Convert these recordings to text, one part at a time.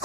ఈ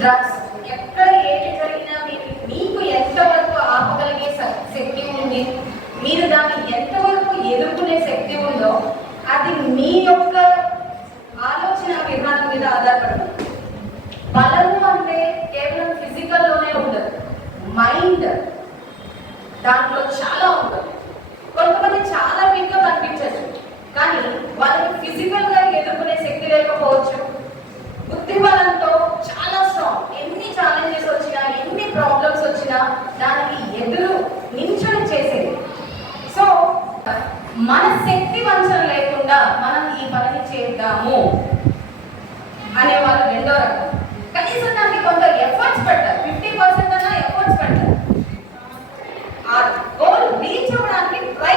డ్రగ్స్ ఎక్కడ ఏది జరిగినా మీకు ఎంతవరకు ఆపగలిగే శక్తి ఉంది, మీరు దాన్ని ఎంతవరకు ఎదుర్కొనే శక్తి ఉందో అది మీ యొక్క ఆలోచన విధానం మీద ఆధారపడదు. బలము అంటే కేవలం ఫిజికల్లోనే ఉండదు, మైండ్ దాంట్లో చాలా ఉంటుంది. కొంతమంది చాలా వీక్గా కనిపించచ్చు, కానీ వాళ్ళకి ఫిజికల్ గా ఎదుర్కొనే శక్తి లేకపోవచ్చు. బుద్ధి బలంతో చాలా స్ట్రాంగ్, ఎన్ని ఛాలెంజెస్ వచ్చినా ఎన్ని ప్రాబ్లమ్స్ వచ్చినా దానికి ఎదురు నించొని చేసేది. సో మన శక్తి వంచన లేకుండా మనం ఈ పనిని చేద్దాము అనేవాళ్ళు రెండో రకం. కనీసం దానికి కొంత ఎఫర్ట్స్ పెడతారు, 50% అన్నా ఎఫర్ట్స్ పెడతారు. ఆ గోల్ రీచ్ అవ్వడానికి ట్రై